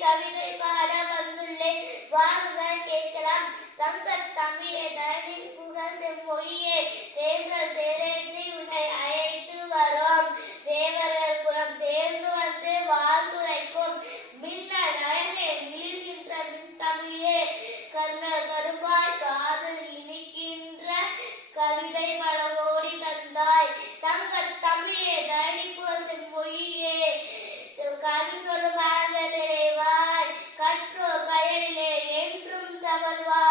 கவிதை பாட வந்துள்ளேன். வாருங்கள் கேட்கலாம். தங்க தமிழை la